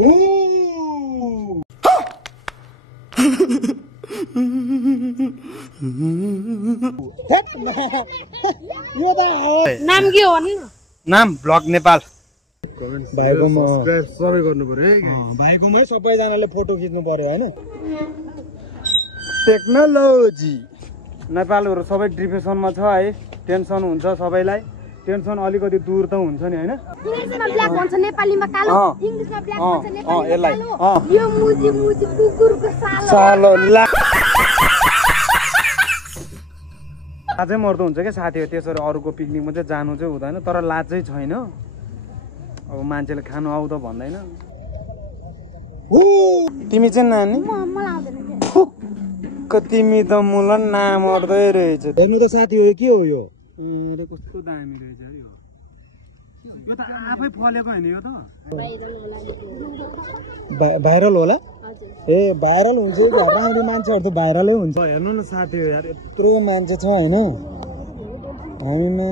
नाम के हो भन्नु? नाम ब्लग नेपाल। भाइकोमा सब्स्क्राइब सबै गर्नु पर्यो है। भाइकोमै सबैजनाले फोटो खिच्नु पर्यो हैन। टेक्नोलोजी नेपालहरु सबै डिप्रेसनमा छ है। टेन्सन हुन्छ सबैलाई। टेन्सन अलिकति दूर त हुन्छ नि हैन। इंग्लिशमा ब्ल्याक भन्छ, नेपालीमा कालो। इंग्लिशमा ब्ल्याक भन्छ, नेपालीमा यसलाई कालो। यो मुजी कुकुरको सालो। सालो ला लाजै मर्दो हुन्छ के साथीहरु त्यसरी अरूको पिकनिकमा चाहिँ जानु चाहिँ हुँदैन, तर लाजै छैन। अब मान्छेले खानु आउ त भन्दैन। तिमी चाहिँ नानी मलाई आउँदैन के। तिमी त मुलन नामर्दै रहेछ। हेर्नु त साथी हो के हो यो? अरे कस्तो दामी रहेछ यो। यो त आफै फलेको हैन यो त। भाइरल होला? ए भाइरल हुन्छ कि घरमा आउने मान्छेहरु त भाइरलै हुन्छ। हेर्नु न साथी हो यार, यत्रो मान्छे छ हैन। हामीमा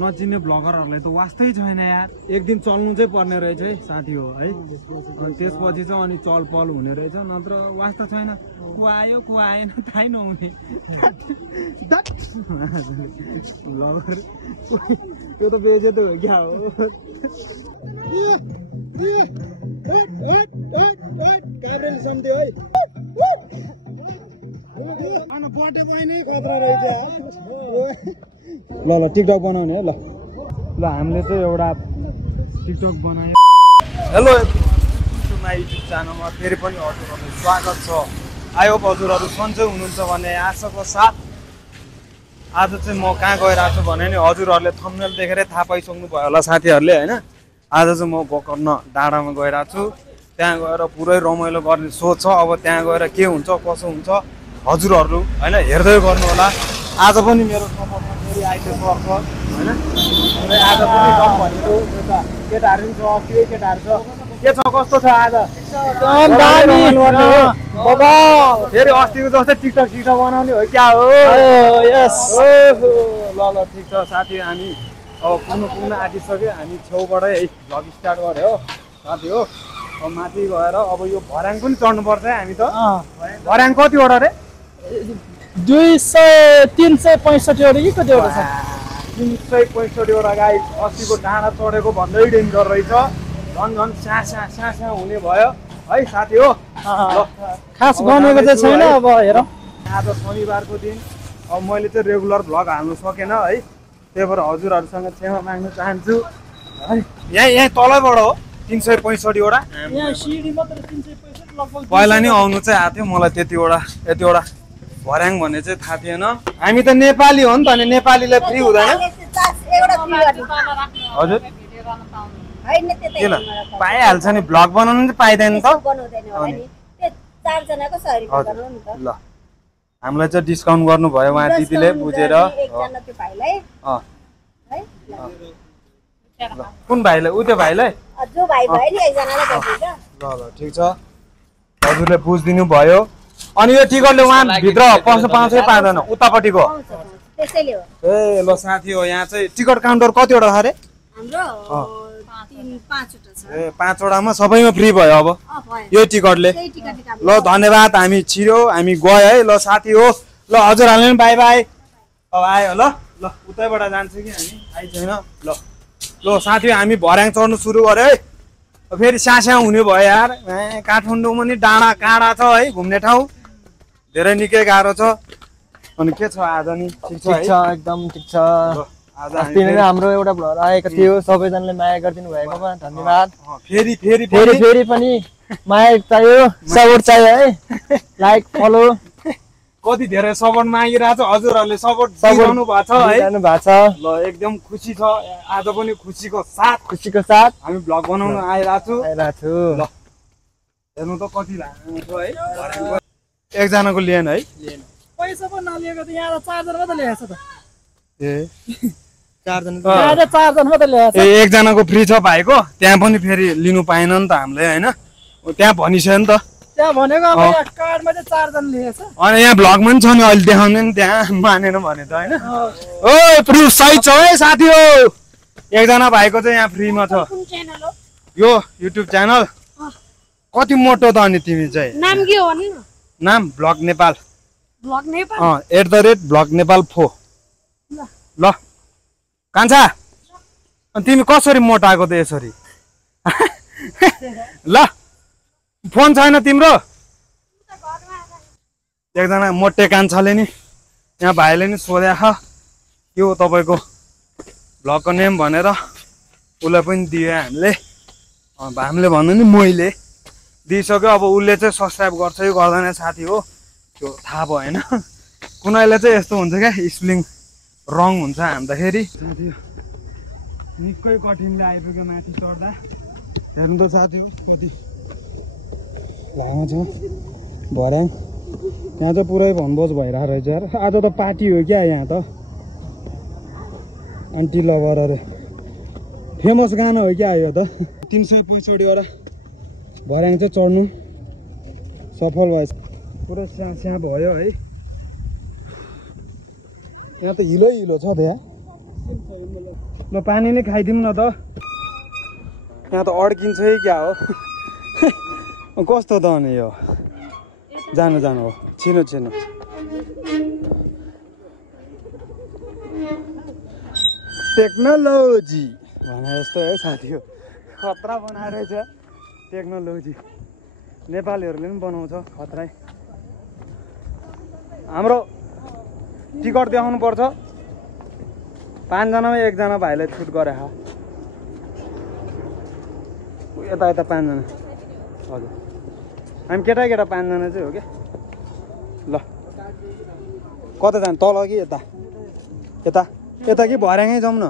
नचिन्ने ब्लगरहरुलाई त वास्तै छैन यार। एक दिन चल्नु चाहिँ पर्ने रहेछ है साथी हो है। अनि त्यसपछि चाहिँ अनि चलपल हुने रहेछ, नत्र वास्ता छैन। को आयो को आएन थाहै नहुने। ब्लगर त्यो त बेइज्जत हो क्या हो। काब्रेले सम्झ्यो है। अनि बटे पनि खतरा रहेछ। ल ल टिकटक बनाउने है। ल ल हामीले चाहिँ एउटा टिकटक बनायो। हेलो माई युट्युब च्यानलमा फेरि पनि हजुरहरूलाई स्वागत छ। आयो हजुरहरू सन्चै हुनुहुन्छ भन्ने आशाको साथ आज चाहिँ म कहाँ गइरहेको छु भने नि हजुरहरूले थम्बनेल देखेरै थाहा पाइसक्नु भयो होला साथीहरूले हैन। आज चाहिँ म गोकर्ण डाँडामा गइरहेको छु। त्यहाँ गएर पुरै रमाइलो गर्ने सोच छ। अब त्यहाँ गएर के हुन्छ कसो हुन्छ हजुरहरू हैन हेर्दै गर्नु होला। आज पनि मेरो सपोर्टमा फेरि आइते सर्छ हैन। आज पनि कम भनेको केटाहरू पनि छ, के केटाहरू छ, के छ कस्तो छ आज? बाबा फेरि अस्तिको जस्तै टिकटक बनाउने हो क्या हो? यस। ल ल ठिक छ साथी, हामी अब पुग्न आँटिसक्यो। हामी छेउबाटै है भ्लग स्टार्ट गऱ्यो हो साथी हो। अब माथि गएर अब यो भर्याङ पनि चढ्नुपर्छ है हामी त। भर्याङ कतिवटा रे? 365 वटा कि कतिवटा छ? 365 वटा गाई। अस्तिको डाँडा चढेको भन्दै डेन्जर रहेछ। झन् स्या हुने भयो है साथी हो। खास बनेको चाहिँ छैन। अब हेर आज शनिबारको दिन अब मैले चाहिँ रेगुलर भ्लग हाल्नु सकेन है। त्यही भएर हजुरहरूसँग क्षमा माग्न चाहन्छु है। यहाँ तलैबाट हो 365 वटा। यहाँ सिडी मात्र 365 लगभग। पहिला नि आउनु चाहिँ आएको थियो मलाई यतिवटा भर्याङ भन्ने चाहिँ थाहा थिएन। हामी त नेपाली हो नि त, अनि नेपालीलाई फ्री हुँदैन? हजुर किन पाइहाल्छ नि, भ्लग बनाउनु चाहिँ पाइँदैन त। ल हामीलाई चाहिँ डिस्काउन्ट गर्नुभयो उहाँ दिदीले बुझेर। कुन भाइलाई? उ त्यो भाइलाई? ल ठिक छ, हजुरले बुझिदिनु भयो। अनि यो टिकटले उहाँ भित्र पस्न पाउँछ कि पाउँदैन उतापट्टिको? ए ल साथी हो, यहाँ चाहिँ टिकट काउन्टर कतिवटा छ अरे? ए 5 वटामा सबैमा फ्री भयो अब यो टिकटले। ल धन्यवाद, हामी छिर्यो, हामी गयो है। ल साथी हो, ल हजुरहरूले पनि बाई बाई। अब आयो ल ल उतैबाट जान्छ कि हामी आइछैन। ल ल साथी हामी भर्याङ चढ्नु सुरु गऱ्यो है। फेरि स्या हुने भयो यार। काठमाडौँमा नि डाँडा काँडा छ है, घुम्ने ठाउँ धेरै निकै गाह्रो छ। अनि के छ आज नि? ठिक छ एकदम ठिक छ। अस्ति नै हाम्रो एउटा भ्लग आएको थियो, सबैजनाले माया गरिदिनु भएकोमा धन्यवाद। फेरि पनि माया चाहियो, सपोर्ट चाहियो है। लाइक फलो कति धेरै सपोर्ट मागिरहेको छ, हजुरहरूले सपोर्ट दिनु भएको छ है। ल एकदम खुसी छ। आज पनि खुसीको साथ हामी भ्लग बनाउन आइरहेको छु। ल हेर्नु त कति लामो छ है। एकजनाको लिएन है? पैसा पनि नलिएको त यहाँ 4 जना मात्र ल्याएको छ त। ए 4 जना मात्र ल्याएको छ। ए एकजनाको फ्री छ भाइको, त्यहाँ पनि फेरि लिनु पाएन नि त हामीले हैन। त्यहाँ भनिसक्यो नि त। त्यहाँ भनेको अब यहाँ कार्डमा चाहिँ 4 जना लेखेछ। अनि यहाँ भ्लगमा पनि छ नि, अहिले देखाउने नि त्यहाँ मानेन भने त हैन। ओ प्रुफ सही छ है साथी हो। एकजना भाइको चाहिँ यहाँ फ्रीमा छ। कुन च्यानल हो? यो युट्युब च्यानल कति मोटो त अनि तिमी चाहिँ नाम के हो भन्नु न नाम blog Nepal blog Nepal @blog Nepal फो ल कान्छा अनि तिमी कसरी मोटाएको त यसरी ल फोन छैन तिम्रो एकजना मोटे कान्छाले नि यहाँ भाइले नि सोधेछ के हो तपाईँको ब्लगको नेम भनेर उसलाई पनि दियो हामीले भन्नु नि मैले दिइसक्यो अब उसले चाहिँ सब्सक्राइब गर्छ कि गर्दैन साथी हो त्यो थाहा भएन कुनैले चाहिँ यस्तो हुन्छ क्या स्पेलिङ रङ हुन्छ हान्दाखेरि निकै कठिनले आइपुग्यो माथि चढ्दा हेर्नु त साथी हो कति लामो छ भर्याङ यहाँ चाहिँ पुरै भनभोज भइरहेको रहेछ यार आज त पार्टी हो क्या यहाँ त आन्टी लभर अरे फेमस गाना हो क्या यो त 365 वटा भर्याङ चाहिँ चढ्नु सफल भएछ पुरा स्या भयो है यहाँ त हिलो छ त्यहाँ ल पानी नै खाइदिउँ न त यहाँ त अड्किन्छ है क्या हो कस्तो त अनि यो जानु हो छिनो टेक्नोलोजी भने जस्तो है साथी हो खतरा बनाएर रहेछ टेक्नोलोजी नेपालीहरूले पनि बनाउँछ खतरै हाम्रो टिकट देखाउनु पर्छ 5 जनामा 1 जना भाइले छुट गरे यता 5 जना हजुर हामी केटा 5 जना चाहिँ हो क्या ल कता जानु तल कि यता कि भर्याङै जाउँ न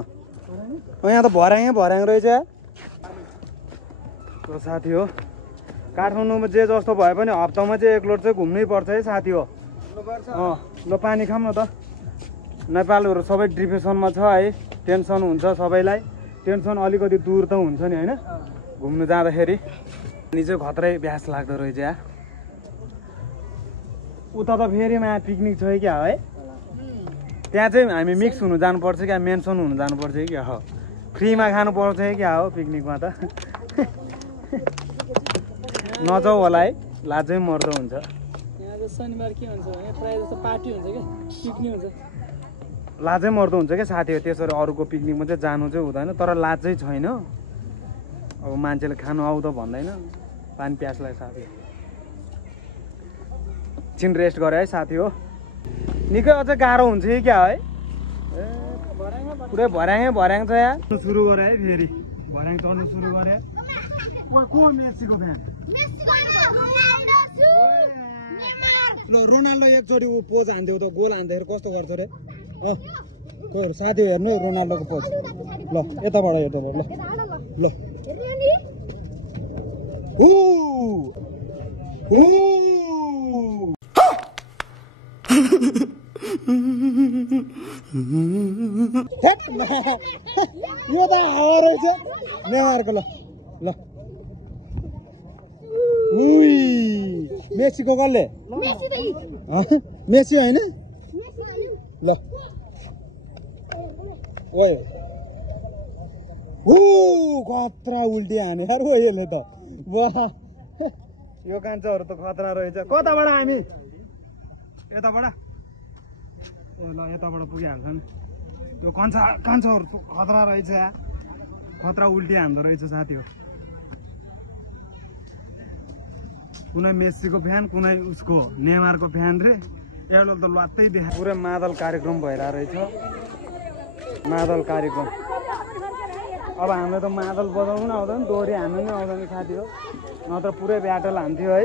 यहाँ त भर्याङ रहेछ साथी हो काठमाडौँमा जे जस्तो भए पनि हप्तामा चाहिँ 1 लोड चाहिँ घुम्नै पर्छ है साथी हो ल पानी खाऊँ न त नेपालहरू सबै डिप्रेसनमा छ है टेन्सन हुन्छ सबैलाई टेन्सन अलिकति दूर त हुन्छ नि होइन घुम्नु जाँदाखेरि अनि चाहिँ खतरै भ्यास लाग्दो रहेछ यार उता त फेरि मा पिकनिक छ क्या है त्यहाँ चाहिँ हामी मिक्स हुनु जानुपर्छ क्या मेन्सन हुनु जानुपर्छ क्या हो फ्रीमा खानुपर्छ क्या हो पिकनिकमा त नजाऊ होला है लाजै मर्दो हुन्छ शनिबार के हुन्छ भने प्रायः जस्तो पार्टी हुन्छ क्या पिकनिक हुन्छ लाजै मर्दो हुन्छ क्या साथीहरू त्यसरी अरूको पिकनिकमा चाहिँ जानु चाहिँ हुँदैन तर लाजै छैन अब मान्छेले खानु आऊ त भन्दैन पानी प्यासलाई साथी एकछिन रेस्ट गरे है साथी हो निकै अझ गाह्रो हुन्छ कि क्या है पुरै भर्याङ छ यहाँ सुरु गरे है फेरि भर्याङ चढ्नु सुरु गरे को मेस्सीको फ्यान ल रोनाल्डो एकचोटि पोज हान्थ्यो त गोल हान्दाखेरि कस्तो गर्छ रे साथी हेर्नु रोनाल्डोको पोज ल यताबाट ल यो त हावा रहेछ नेमारको ल मेसीको कसले मेसी होइन ल खतरा उल्टी हाने यार यसले त वाह यो कान्छाहरू त खतरा रहेछ कताबाट हामी यताबाट ल यताबाट पुगिहाल्छ नि त्यो कान्छाहरू खतरा रहेछ खतरा उल्टी हान्दो रहेछ साथी हो कुनै मेस्सीको फ्यान कुनै उसको नेमारको फ्यान रे एउटा त लत्तै देखा पुरै मादल कार्यक्रम भइरहेको रहेछ मादल कार्यक्रम अब हामीले त मादल बजाउनु पनि आउँदैन दोहोरी हान्नु पनि आउँदैन साथी हो नत्र पुरै ब्याटल हान्थ्यो है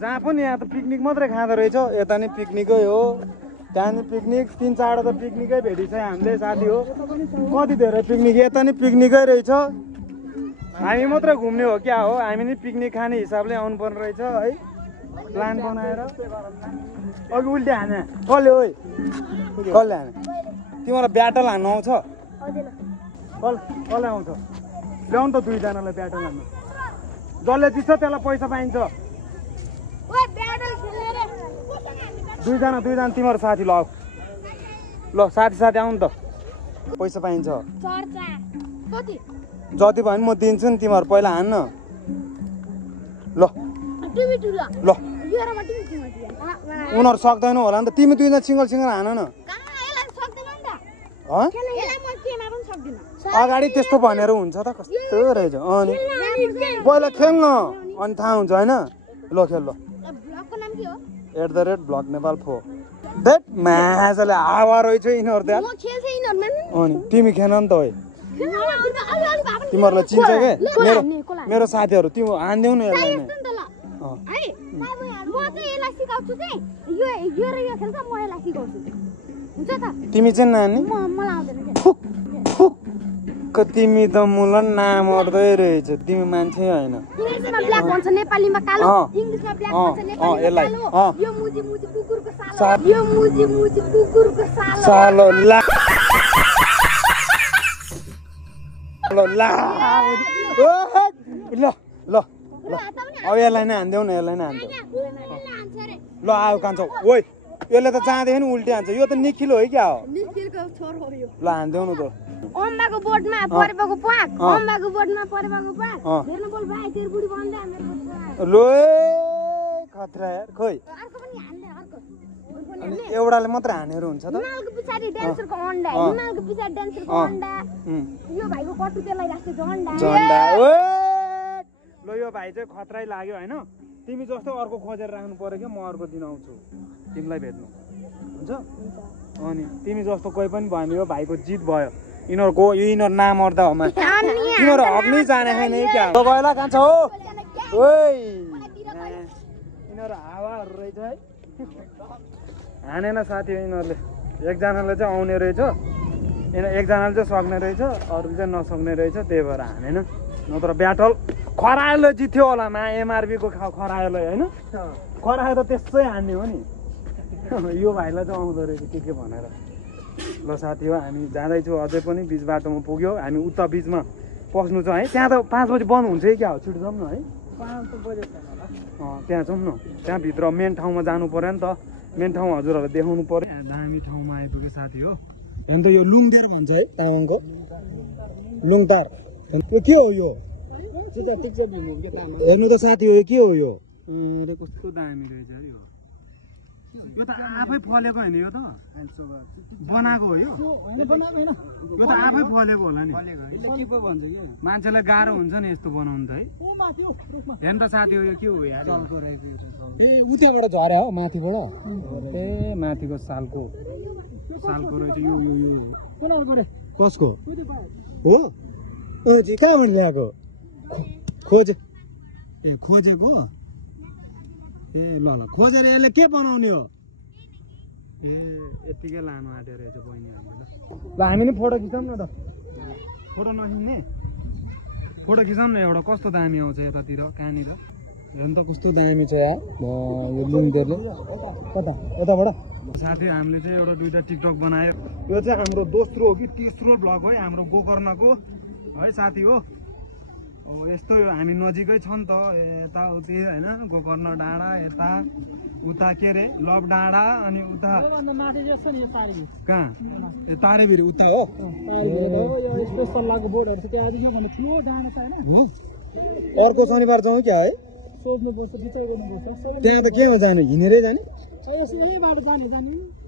जहाँ पनि यहाँ त पिकनिक मात्रै खाँदो रहेछ यता नि पिकनिकै हो त्यहाँ नि पिकनिक 3-4 त पिकनिकै भेटिछ हामीले साथी हो कति धेरै पिकनिक यता नि पिकनिकै रहेछ हामी मात्रै घुम्ने हो क्या हो हामी नि पिकनिक खाने हिसाबले आउनु पर्ने रहेछ है प्लान बनाएर अघि उल्टी हाने कसले हाने तिमीलाई ब्याटल हान्नु आउँछ कसले आउँछ ल्याउनु त 2 जनालाई ब्याटल हान्नु जसले जित्छ त्यसलाई पैसा पाइन्छ 2 जना तिम्रो साथी ल साथी आउनु त पैसा पाइन्छ चर्चा कति जति भयो नि म दिन्छु नि तिमीहरू पहिला हान्न ल टिभी टु ल ल योरमा टिभी टु उनीहरू सक्दैन होला नि त तिमी दुईजना सिङ्गल सिङ्गल हान न यसलाई सक्दैन नि त हँ यसलाई म केमा पनि सक्दिन अगाडि त्यस्तो भनेर हुन्छ त कस्तो रहेछ अनि पहिला खेल्न अनि थाहा हुन्छ होइन ल खेल ल ब्लगको नाम के हो @blog नेपाल 4 देट मासले हावा रहेछ यिनीहरू त्यहाँ म खेल्छ यिनीहरुमा अनि तिमी खेल नि त है तिमीहरूलाई चिन्छ के मेरो साथीहरू तिमी हान्देऊ न यसलाई नै म चाहिँ यसलाई सिकाउँछु चाहिँ यो यो र यो खेल्छ म यसलाई सिकाउँछु हुन्छ त तिमी चाहिँ नानी मलाई आउँदैन तिमी त मुलन नाम अर्दै रहेछ तिमी मान्छे होइन इंग्लिशमा ब्ल्याक भन्छ नेपालीमा कालो इंग्लिशमा ब्ल्याक भन्छ नेपालीमा कालो यो मुजी मुजी कुकुरको सालो यो मुजी मुजी कुकुरको सालो सालो ला ला ल ल ल अब यसलाई नै हान्देऊ न यसलाई नै हान्देऊ ल आऊ कान्छौ ओइ यसले त जाँदैन उल्टी हान्छ यो त निखिलो है क्या हो निखिलको छोरो हो यो ल हान्देऊ न त अम्बाको बोर्डमा परेको पाक अम्बाको बोर्डमा परेको पाक हेर्नु बोल भाइ तेरो बुढी भन्दा मेरो लो खतरा यार खोइ अर्को पनि हान्दै अर्को अनि एउटाले मात्र हानेर हुन्छ त हिमालको पछाडी डान्सरको अन्डा हिमालको पछाडी डान्सरको अन्डा यो भाइको कटु तेललाई राखेको झन्डा झन्डा ओए ल यो भाइ चाहिँ खतरै लाग्यो हैन तिमी जस्तो अर्को खोजेर राख्नु पर्यो के म अर्को दिन आउँछु तिमीलाई भेट्नु हुन्छ अनि तिमी जस्तो कोही पनि भएन यो भाइको जित भयो यिनीहरुको यिनीहरु नाम अर्दा हो मा तिमीहरु हक्नै जाने छैन क्या हो गएला कान्छ हो ओइ यिनीहरु हावाहरु रहेछ है हानेन साथी यिनीहरुले एकजनाले चाहिँ आउने रहेछ एकजनाले चाहिँ सक्ने रहेछ अरूले चाहिँ नसक्ने रहेछ त्यही भएर हानेन नत्र ब्याटल खरायोले जित्यो होला मा एमआरबी को खरायोले हैन खरायो त त्यसै हान्ने हो नि यो भाइलाई चाहिँ आउँदो रहेछ के भनेर ल साथी हो हामी जाँदैछौँ अझै पनि बिच बाटोमा पुग्यो हामी उता बिचमा पस्नु छ है त्यहाँ त 5 बजे बन्द हुन्छ है क्या हो छिटो जाउँ न है 5 बजे त्यहाँ जाउँ न त्यहाँ भित्र मेन ठाउँमा जानु पर्यो नि त मेन ठाउँ हजुरहरूलाई देखाउनु पर्यो दामी ठाउँमा आइपुग्यो साथी हो हेर्नु त यो लुङदेर भन्छ है तामाङको लुङतार यो के हो यो हेर्नु त साथी हो यो के हो यो कस्तो दामी रहेछ यो यो त आफै फलेको होइन यो त बनाएको हो यो यो त आफै फलेको होला नि मान्छेलाई गाह्रो हुन्छ नि यस्तो बनाउनु त है हेर्नु त साथी हो यो के हो यार ए उतिबाट झर्या हो माथिबाट ए माथिको सालको रहेछ यो यो यो कसको हो कहाँबाट ल्याएको खोजेको ए ल ल खोजेर यसले के बनाउने हो ए यतिकै लानु आँटेर रहेछ बहिनीहरूले ल हामी नि फोटो खिचौँ न त फोटो नखिच्ने फोटो खिचौँ न एउटा कस्तो दामी आउँछ यतातिर कहाँनिर हेर्नु त कस्तो दामी छ यार यो लुङदेरले कता यताबाट साथी हामीले चाहिँ एउटा दुईटा टिकटक बनायो यो चाहिँ हाम्रो दोस्रो हो कि तेस्रो भ्लग हो हाम्रो गोकर्णको है साथी हो अब यस्तो हामी नजिकै छ नि त यताउति होइन गोकर्ण डाँडा यता उता के अरे लभ डाँडा अनि उता कहाँ तारेभिरी उता हो अर्को शनिबार जाउँ क्या है त्यहाँ त केमा जाने हिँडेरै जाने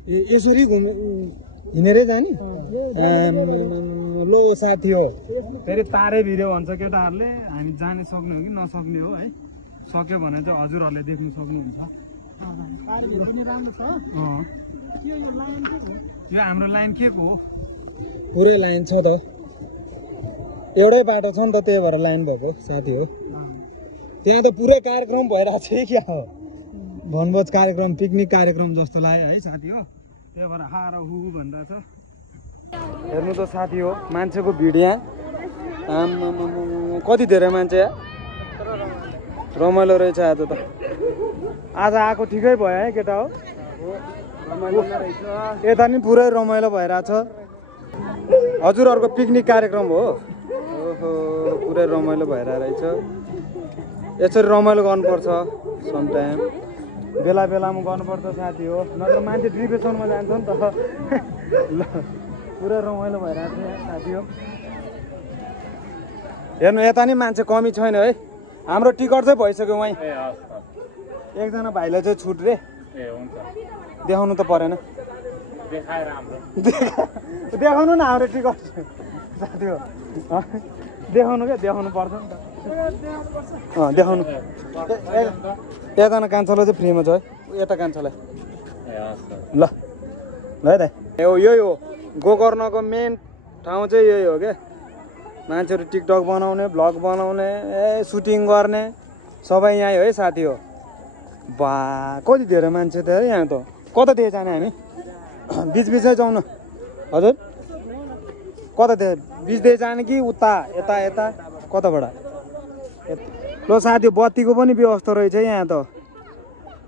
ए यसरी हिँडेरै जाने लो साथी हो फेरि तारे भिडियो भन्छ केटाहरूले हामी जाने सक्ने हो कि नसक्ने हो है सक्यो भने चाहिँ हजुरहरूले देख्नु सक्नुहुन्छ यो हाम्रो लाइन के को हो पुरै लाइन छ त एउटै बाटो छ नि त त्यही भएर लाइन भएको साथी हो त्यहाँ त पुरै कार्यक्रम भइरहेको छ क्या हो वनभोज कार्यक्रम पिकनिक कार्यक्रम जस्तो लाग्यो है साथी हो त्यही भएर हार हु भनिरहेछ हेर्नु त साथी हो मान्छेको भिड यहाँ कति धेरै मान्छे रमाइलो रहेछ आज त आज आएको ठिकै भयो है केटा हो यता नि पुरै रमाइलो भइरहेछ हजुरहरूको पिकनिक कार्यक्रम हो ओहो पुरै रमाइलो भइरहेछ यसरी रमाइलो गर्नुपर्छ समटाइम बेला बेलामा गर्नुपर्छ साथी हो नत्र मान्छे डिप्रेसनमा जान्छ नि त ल पुरा रमाइलो भइरहेको थियो साथी हो हेर्नु यता नि मान्छे कमी छैन है हाम्रो टिकट चाहिँ भइसक्यो वहीँ एकजना भाइलाई चाहिँ छुट रे देखाउनु त परेन देखाउनु न हाम्रो टिकट साथी हो देखाउनु क्या देखाउनु पर्छ नि त देखाउनु एकजना कान्छालाई चाहिँ फ्रीमा छ है यता कान्छालाई ल ल है त यही हो गोकर्णको मेन ठाउँ चाहिँ यही हो क्या मान्छेहरू टिकटक बनाउने भ्लग बनाउने सुटिङ गर्ने सबै यहाँ है साथी हो बा कति धेरै मान्छे थियो है यहाँ त कतातिर जाने हामी बिचबिचै जाउँ न हजुर कतातिर बिचदेखि जाने कि उता यता यता कताबाट ल साथी बत्तीको पनि व्यवस्था रहेछ यहाँ त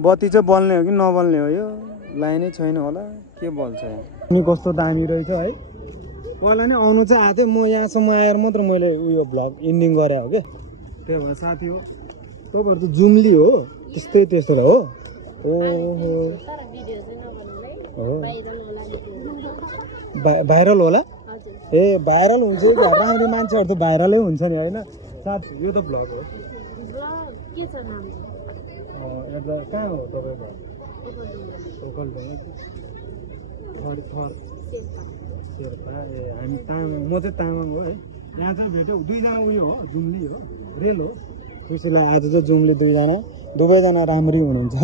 बत्ती चाहिँ बल्ने हो कि नबल्ने हो यो लाइनै छैन होला के बल्छ यहाँ अनि कस्तो दामी रहेछ है पहिला नै आउनु चाहिँ आएको थिएँ म यहाँसम्म आएर मात्र मैले उयो भ्लग इन्डिङ गरे हो क्या त्यही भएर साथी हो तपाईँहरू त जुम्ली हो त्यस्तै त्यस्तोलाई हो ओहो भाइरल होला ए भाइरल हुन्छ कि राम्रो मान्छेहरू त भाइरलै हुन्छ नि होइन साथी यो त भ्लग हो कहाँ हो तपाईँको शेर्पा ए हामी तामाङ म चाहिँ तामाङ हो है यहाँ चाहिँ भेट्यो दुईजना उयो हो जुम्ली हो रेल हो खुसीलाई आज चाहिँ जुम्ली दुवैजना राम्री हुनुहुन्छ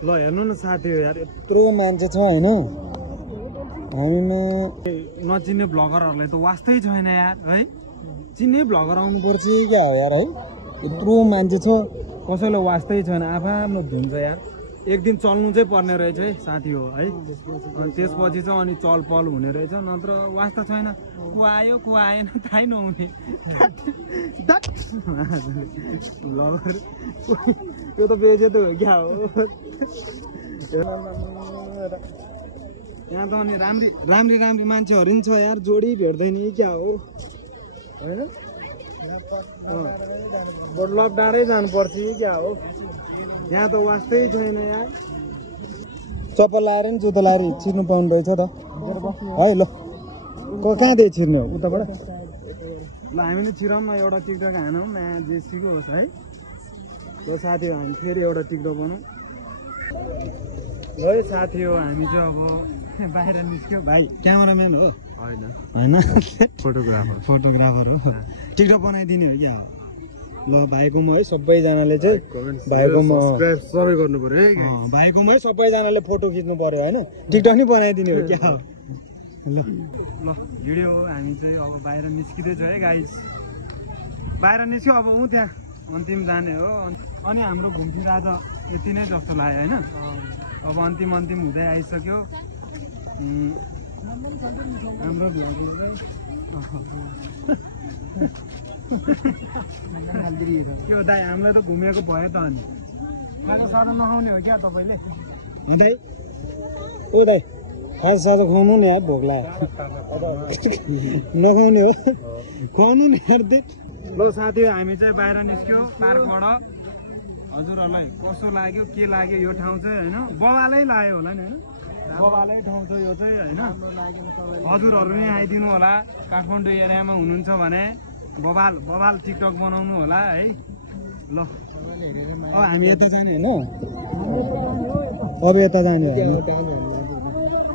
ल हेर्नु न साथी हो यार यत्रो मान्छे छ होइन हामीमा नचिन्ने भ्लगरहरूलाई त वास्तै छैन यार है चिन्ने भ्लगर आउनुपर्छ क्या हो यार है यत्रो मान्छे छ कसैलाई वास्तै छैन आफ्नो धुन्छ यार एक दिन चल्नु चाहिँ पर्ने रहेछ है साथी हो है अनि त्यसपछि चाहिँ अनि चलपल हुने रहेछ नत्र वास्ता छैन को आयो को आएन थाहै नहुने भ्लगर त्यो त बेजेत हो क्या हो यहाँ त अनि राम्री मान्छेहरू नि छ यार जोडी भेट्दैन क्या हो होइन बरु लकडाउनै जानुपर्छ क्या हो यहाँ त वास्तै छैन यार चप्पल लाएर नि जुत्ता लाएर छिर्नु पाउनु रहेछ त है ल कहाँदेखि छिर्ने हो उताबाट ल हामी नि छिराउँ न एउटा टिकटक हानौँ यहाँ जेसीको होस् है ल साथी हो हामी फेरि एउटा टिकटक बनाउँ है साथी हो हामी चाहिँ अब बाहिर निस्क्यो भाइ क्यामेराम्यान हो होइन फोटोग्राफर हो टिकटक बनाइदिने हो क्या ल भाइकोमा है सबैजनाले चाहिँ भाइकोमा सबै गर्नु पर्यो है भाइकोमा है सबैजनाले फोटो खिच्नु पर्यो होइन टिकटक नि बनाइदिने हो क्या ल भिडियो हो हामी चाहिँ अब बाहिर निस्किँदैछ है गाइस बाहिर निस्क्यो अब त्यहाँ अन्तिम जाने हो अनि हाम्रो घुमफिर आज यति नै जस्तो लाग्यो होइन अब अन्तिम हुँदै आइसक्यो हाम्रो भ्लगमा चाहिँ के हो दाइ हामीलाई त घुमेको भयो त अनि खाजा साजा नखाउने हो क्या तपाईँले दाइ ओ दाइ खाजा साजा खुवाउनु नि यार भोक लाग्यो नखाउने हो खुवाउनु नि यार दे ल साथी हामी चाहिँ बाहिर निस्क्यो पार्कबाट हजुरहरूलाई कस्तो लाग्यो के लाग्यो यो ठाउँ चाहिँ होइन बवालै लाग्यो होला नि होइन बवालै ठाउँ छ यो चाहिँ होइन हजुरहरू नि आइदिनु होला काठमाडौँ एरियामा हुनुहुन्छ भने बवाल टिकटक बनाउनु होला है ल अब हामी यता जाने होइन अब यता जाने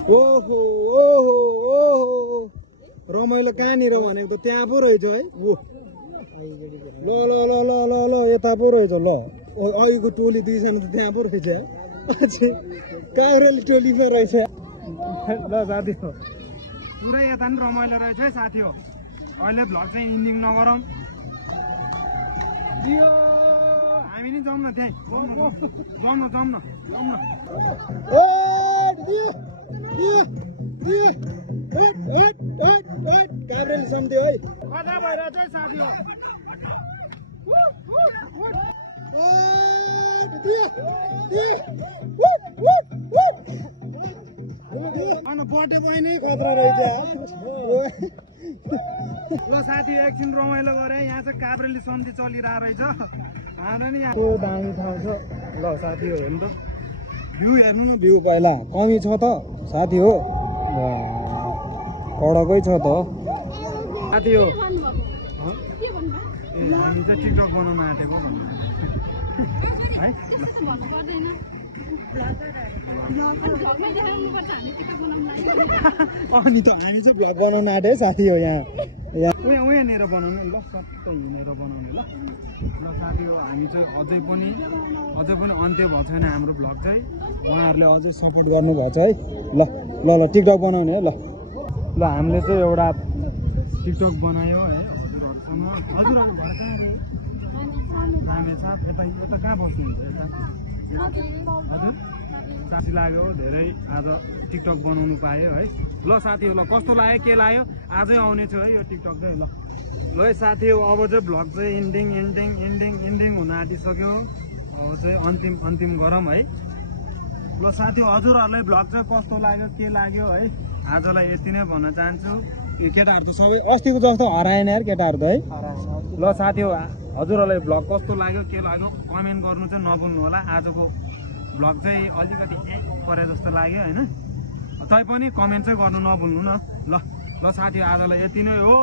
ओहो ओहो ओहो रमाइलो कहाँनिर भनेको त त्यहाँ पो रहेछ है ओ ल ल ल ल ल ल यता पो रहेछ ल अहिलेको टोली दुईजना त त्यहाँ पो रहेछ है काभ्रेली टोलीमा रहेछ ल साथी हो पुरै यता नि रमाइलो रहेछ है साथी हो अहिले भ्लग चाहिँ इन्डिङ नगरौँ दियो हामी नि जाउँ न त्यहीँ जाउँ न काभ्रेली सम्झ्यो है कता भइरहेछ है साथी हो बटे पनि नै खतरा रहेछ ल साथी एकछिन रमाइलो गरे यहाँ चाहिँ काभ्रेली सन्धि चलिरहेको रहेछ हाम्रो नि यहाँ दामी ठाउँ छ ल साथी हो हेर्नु त भ्यू हेर्नु न भ्यू पहिला कमी छ त साथी हो कडकै छ त साथी हो के भन्नु हामी चाहिँ टिकटक बनाउन आँटेको है भन्नु पर्दैन भ्लगमै देखाउनु पर्छ हामी टिकटक बनाउन अनि त हामी चाहिँ भ्लग बनाउन आँटे साथी हो यहाँ उहाँनिर बनाउने ल सबै हिँडेर बनाउने ल साथी हो हामी चाहिँ अझै पनि अन्त्य भएको छैन हाम्रो भ्लग चाहिँ उहाँहरूले अझै सपोर्ट गर्नुभएको छ है ल ल ल टिकटक बनाउने है ल ल हामीले चाहिँ एउटा टिकटक बनायो है हजुरहरूसँग हजुर घर कहाँ रे रामेछाप यता कहाँ बस्नुहुन्छ हजुर साथी लाग्यो धेरै आज टिकटक बनाउनु पायो है ल साथी हो ल कस्तो लाग्यो के लाग्यो आजै आउने छु है यो टिकटक चाहिँ ल है साथी हो अब चाहिँ भ्लग चाहिँ इन्डिङ हुन आँटिसक्यो अब चाहिँ अन्तिम गरौँ है ल साथी हो हजुरहरूलाई भ्लग चाहिँ कस्तो लाग्यो के लाग्यो है आजलाई यति नै भन्न चाहन्छु यो केटाहरू त सबै अस्तिको जस्तो हराएन यार केटाहरू त है ल साथी हो हजुरहरूलाई भ्लग कस्तो लाग्यो के लाग्यो कमेन्ट गर्नु चाहिँ नभुल्नु होला आजको भ्लग चाहिँ अलिकति परे जस्तो लाग्यो होइन तैपनि कमेन्ट चाहिँ गर्नु नभुल्नु न ल साथी आजलाई यति नै हो